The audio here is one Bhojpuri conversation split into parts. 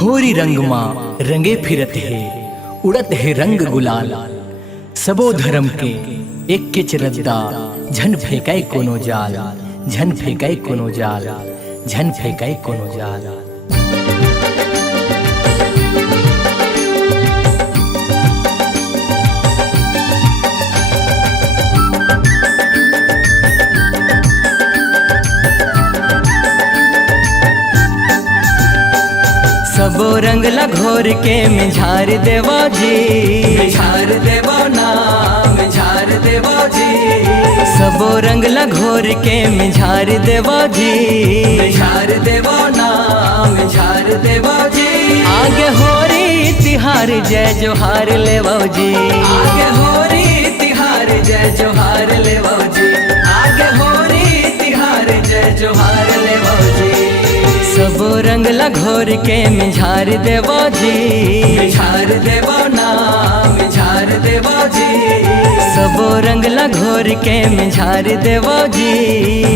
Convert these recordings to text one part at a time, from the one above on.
होरी रंग माँ रंगे फिरत है, उड़त है रंग गुलाल। सबो धर्म के एक के रद्दा, झन फेंकाय कोनो जाल, झन फेंकाय कोनो जाल, झन फेंकाय कोनो जाल। सबो रंग लगोर के मिझार देवो जी, मिझार देवो नाम, मिझार देवो जी। सबो रंग लगोर के मिझार देवो जी, मिझार देवो नाम, मिझार देवो जी। आगे होरी तिहार जय जोहार लेवो जी, आगे होरी तिहार जय जोहार लेवो जी, आगे होरी तिहार जय जोहार लेवो जी। सबो रंग लगोर के मिझार देवो जी, मिझार देवो नाम, मिझार देवो जी। सबो रंग लगोर के मिझार देवो जी,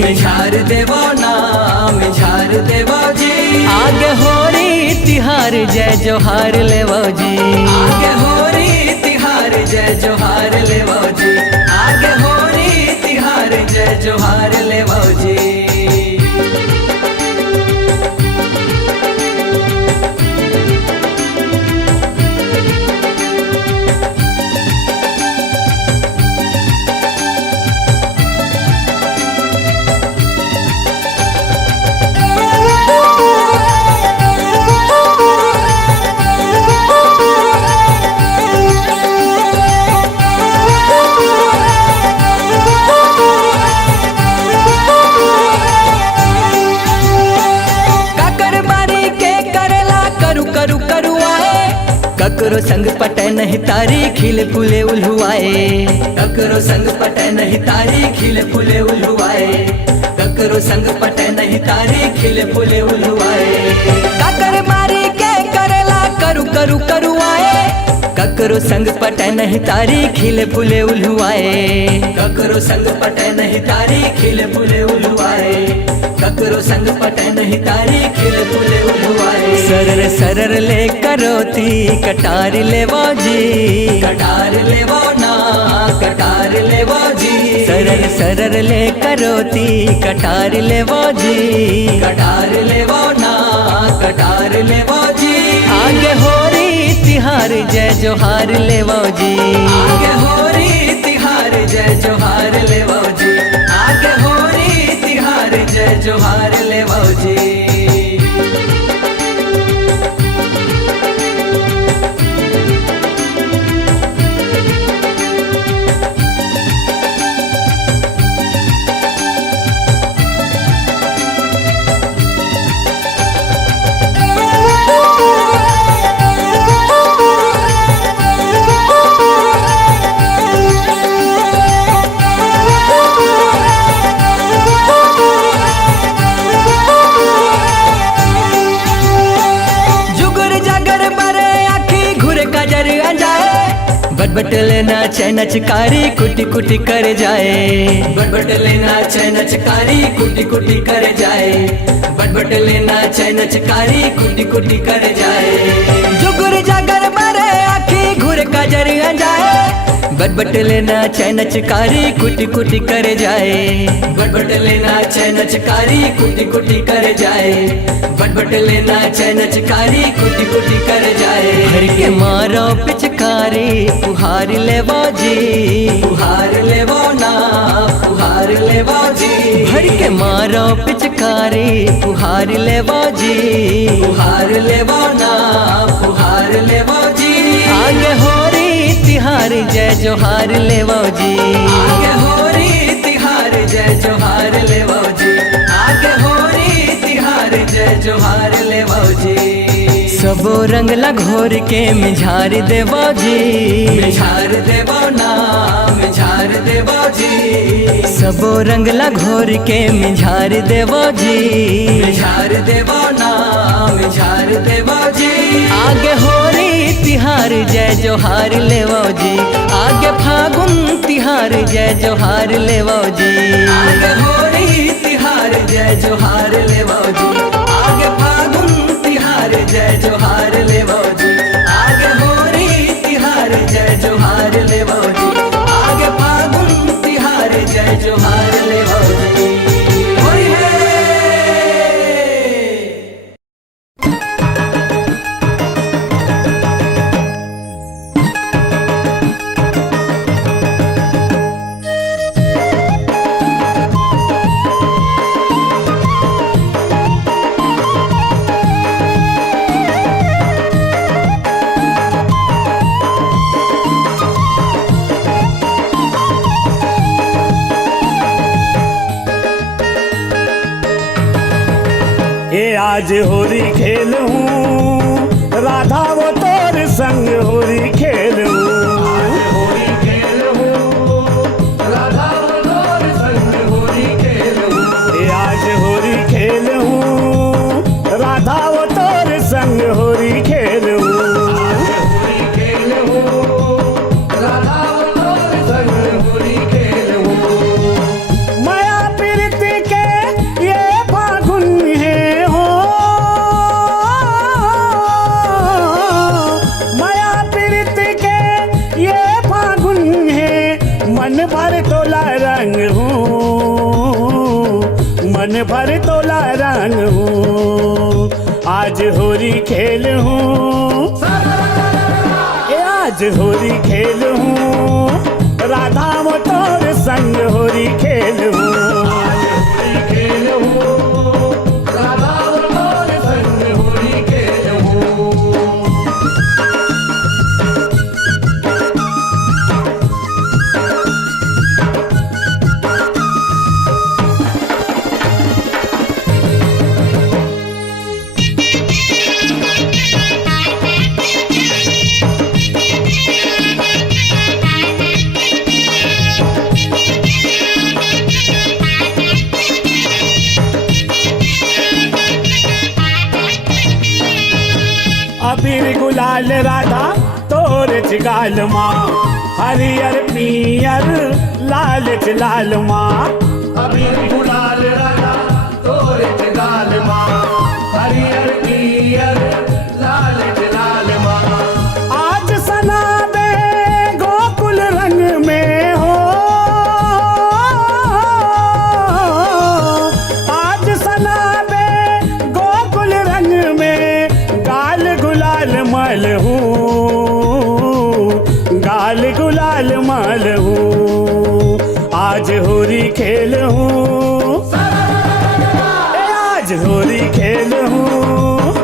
मिझार देवो नाम, मिझार देवो जी। आगे होरी तिहार जय जोहार लेवो जी, आगे होरी तिहार जय जोहार लेवो जी, आगे होरी तिहार जय जोहार लेवो जी। ककरो संग पटे नहीं तारी खिले फूले उल्हुआए, ककरो संग पटे नहीं तारी खिले फूले उल्हुआए, ककरो संग पटे नहीं तारी खिले फूले उल्हुआए। काकर मारी के करेला करू करू करुआए, ककरो संग पटे नहीं तारी खिले फूले उल्हुआए, ककरो संग पटे नहीं तारी खिले फूले उल्हुआए, ककरो संग पटे नहीं तारी खिले फूले उल्हुआए। सरर सरर ले करोती कटार लेवो जी, कटार लेवो ना, कटार लेवो जी। सरर सरर ले करोती कटार लेवो जी, कटार लेवो ना, कटार लेवो जी। आगे होरी तिहार जय जोहार लेवो जी, आगे होरी तिहार जय जोहार लेवो जी, आगे होरी तिहार जय जोहार लेवो जी। बट लेना चैन चकारी कुटी कुटी कर जाए, बट लेना चैन चकारी कुटी कुटी कर जाए, बट लेना चैन चकारी कुटी कुटी कर जाए। जुगुर जागर मारे आखी घुर का जरिया जाए, बट लेना चैन चकारी कुटी कुटी कर जाए, बट लेना चैन चकारी कुटी कुटी कर जाए, बट लेना चैन चकारी कुटी कुटी कर जाए। घर के मारो पिचकारी पुहार लेवो जी, पुहार लेवो ना, पुहार लेवो जी। भर के मारो पिचकारी पुहार लेवो जी, पुहार लेवो ना, पुहार लेवो जी। आगे होरी तिहार जय जोहार लेवो जी, आगे होरी तिहार जय जोहार लेवो जी, आगे होरी तिहार जय जोहार लेवो जी। सबो रंग लगोर के मिझार देवो जी, मिझार देवो नाम, मिझार देवो जी। सबो रंग लगोर के मिझार देवो जी, मिझार देवो नाम, मिझार देवो जी। आगे होरी तिहार जय जोहार लेवो जी, आगे फागुन तिहार जय जोहार लेवो जी, आगे होरी तिहार जय जोहार लेवो जी, आगे फागुन तिहार तिहार जय जोहार ले मौजी, आगे होरी तिहार जय जोहार ले मौजी, आगे फागुन तिहार जय जोहार ले मौजी। होरी है। ये आज होली खेलूं, राधा वो तोर संग होली खेलूं, होली खेलूं, राधा वो तोर संग होली खेलूं। ये आज होली खेलूं, राधा वो तोर संग होली खेलूं, होली खेलूं, राधा वो तोर संग होली खेलूं। माया प्रीति के ये फागुन है हो, माया प्रीति के ये फागुन है, मन भर तोला रंग हूँ, मन भर तोला रंग हूँ, आज होली खेल हूँ, ये आज होली खेल हूँ, राधा वो तोर संग होली खेल हूँ। होली खेलूं, राधा वो तोर संग होली खेलूं। अबीर गुलाल राधा तोर चिगाल माँ, हरियर पियर लाल लाल माँ, अबीर गुलाल राधा तोर गाल माँ, हरियर पियर लाल लाल माँ। आज सना दे गोकुल रंग में हो, आज सना दे गोकुल रंग में, गाल गुलाल मल हूँ, गाल गुलाल मल हूँ, आज होली खेल हूँ, आज होली खेल हूँ,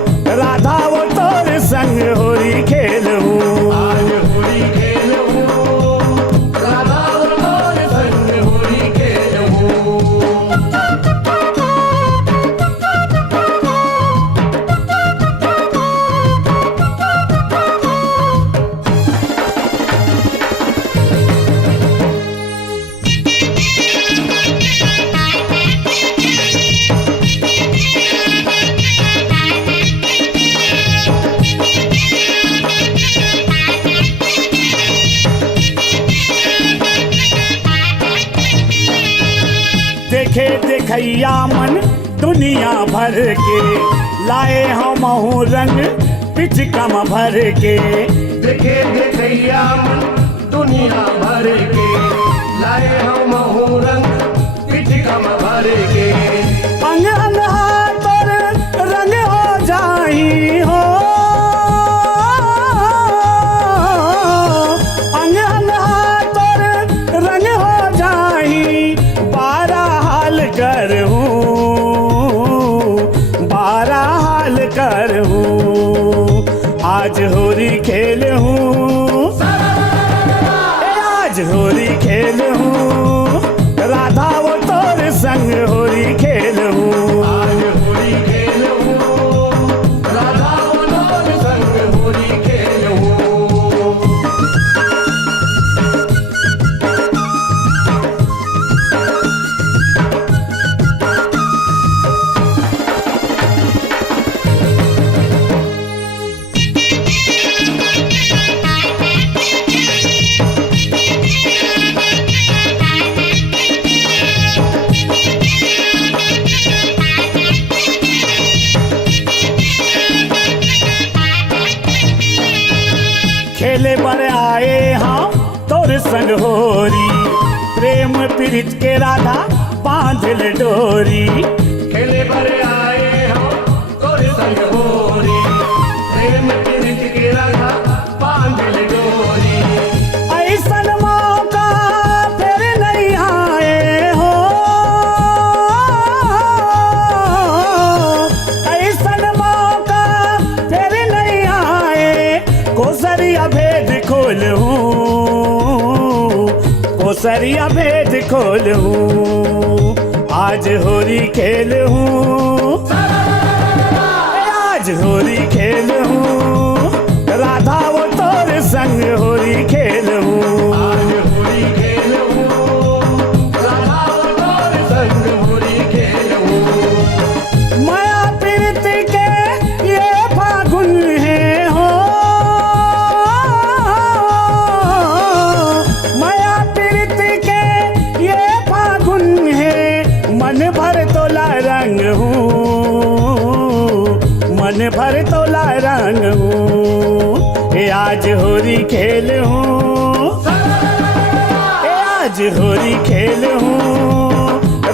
राधा वो तोर संग होली खेल हूँ। आज होली खेलूं, राधा वो तोर संग होली खेलूं। देखे देखैया मन दुनिया भर के, लाए हम रंग पिचकम भर के, देखे देखैया मन दुनिया भर के, लाए हम रंग पिचकम भर के। अंग अंग हाथोर रंग हो जाही हो, अंग अंग हाथोर रंग हो जाही, बारह हाल कर हूँ, बारह हाल कर हूँ, आज होली खेल हूँ, खेले बर आए हम तोर संग होरी, प्रेम प्रीत के राधा बांधल डोरी। खेले पर आए हम तोर संग होरी, प्रेम प्रीत के राधा बांधल डोरी। ऐसन मौका फिर नहीं आए हो, ऐसन मौका फिर नहीं आए। कोसरिया भेद खोलूं, कोसरिया भेद खोलूं, आज होली खेल हूँ, आज होली खेल हूँ, राधा वो तोर संग होली खेल हूँ। आज होली खेल राधा तोर संग होली खेल। माया पीरत के ये फागुन है हो, माया पीरत के ये फागुन है। मन भर तोला रंग हूँ, मन भर तोला रंग हूँ, ए आज होली खेल हूँ, ए आज होली खेल हूँ,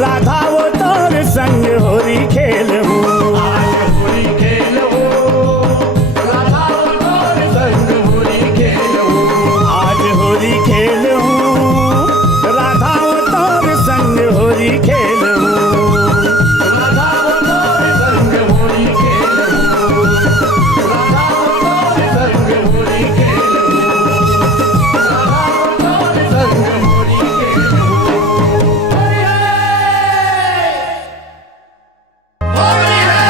राधा वो तोर संग होली खेल हूँ। आज होली खेल राधा तोर संग होली खेल। आज होली खेल हूँ, राधा वो तोर संग होली खेल हूँ। राधा तोर संग होली खेल, राधा तोर संग होली खेल, राधा तोर संग होली खेल। होली है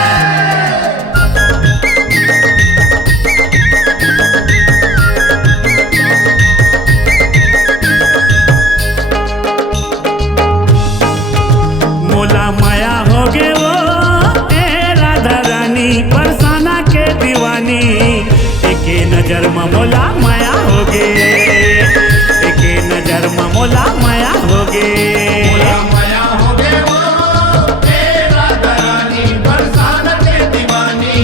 मोला माया हो गे वो ए राधा रानी, बरसाना के दीवानी। एके नजर में मोला माया हो गे, एके नजर में मोला माया हो गे। माया हो गए वो ए राधा रानी, बरसाना के दीवानी।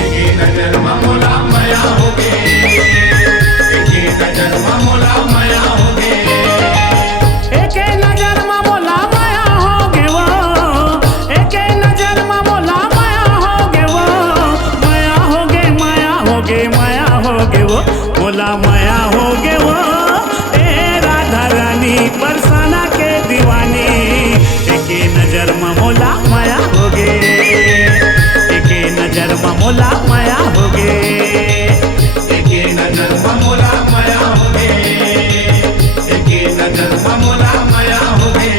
एक नजर में मोला माया हो गए, एक नजर में मोला माया हो गए। एके नजर में मोला माया हो गे वो, एके नजर में मोला माया हो गे वो, माया हो गे, माया हो गे, माया हो गे वो, मोला माया हो गे वो ए राधा रानी, बरसाना के दीवानी। एके नजर में मोला माया हो गे, एके नजर में मोला माया हो गे। एक नजर में मोला माया हो गए, एक नजर में मोला माया हो गए।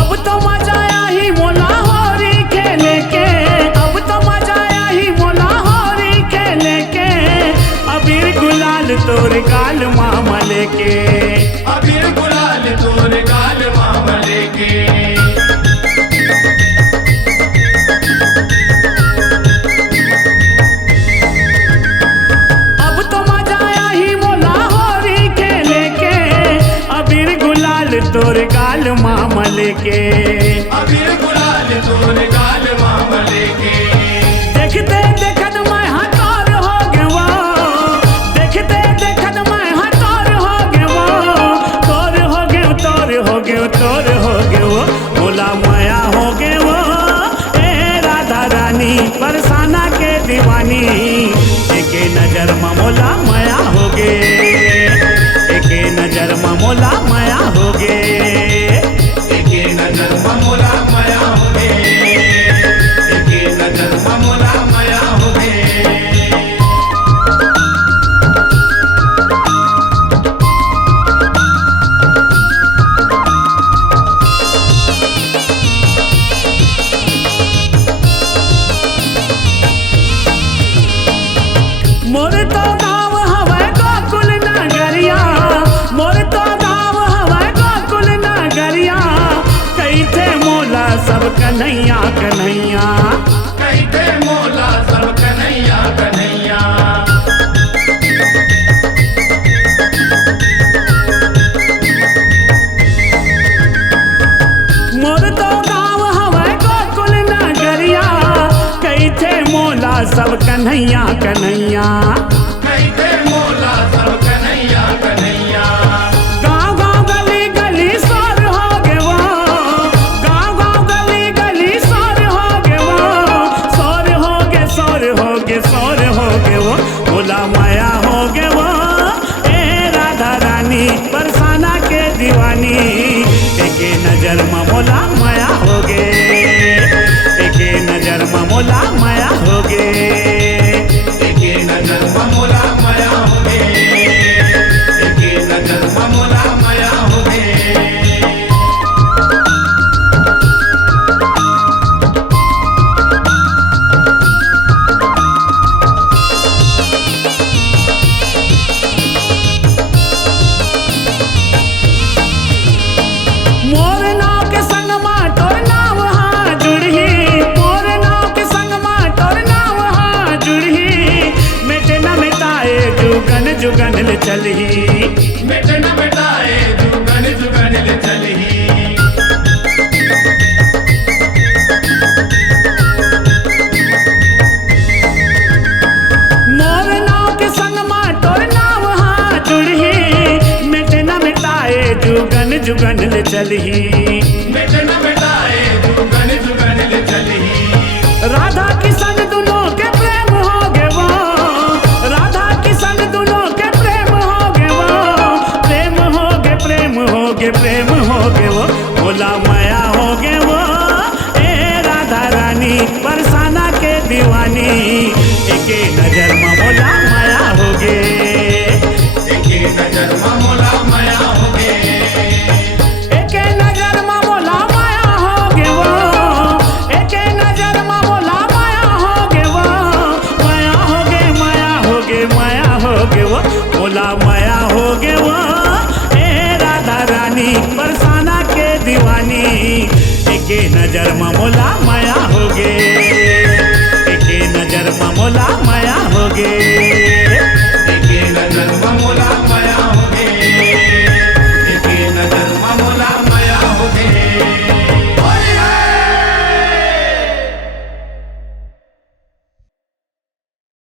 अब तो मजा आया ही मोला होरी खेले के, अब तो मजा आया ही मोला होरी खेले के। अबीर गुलाल तोर गाल मामा लेके, अबीर गुलाल तोर गाल मामले के। अब तो मजा आया ही मोला होरी खेले के। अबीर गुलाल तोर गाल मामा लेके, अबीर गुलाल तोर गाल मामले के। देखते देखत मैं हतार हो गवा, देखते देखत मैं हतार हो गवा। तोर हो गए, तोर हो गए, तोर हो गए, मोला माया हो गए वो ए राधा रानी, बरसाना के दीवानी। एके नजर में मोला माया हो गे, एके नजर में मोला माया हो गे। एक नजर जुगन ले चली मिट न मिटाए जुगन जुगन ले चली मोर नाव के संग माँ तोर नाव हाँ जुड़ी मिट न मिटाए जुगन जुगन ले चली मिट न मिटाए जुगन जुगन ले चली राधा की संग दोनों के प्रेम हो गए वो राधा की संग दोनों के प्रेम हो गए वो प्रेम हो गए प्रेम हो गए प्रेम हो गए वो बोला माया हो गए वो ए राधा रानी बरसाना के दीवानी एक नजर में बोला माया हो गए एक नजर में मोला माया हो गे एक नजर में बोला माया हो गए वो एक नजर में बोला माया हो गए वो माया हो गए माया हो गए माया हो गए वो बोला माया हो गए वो ए राधा रानी बरसाना के दीवानी एक नजर में बोला माया हो गए एक नजर में बोला माया हो गए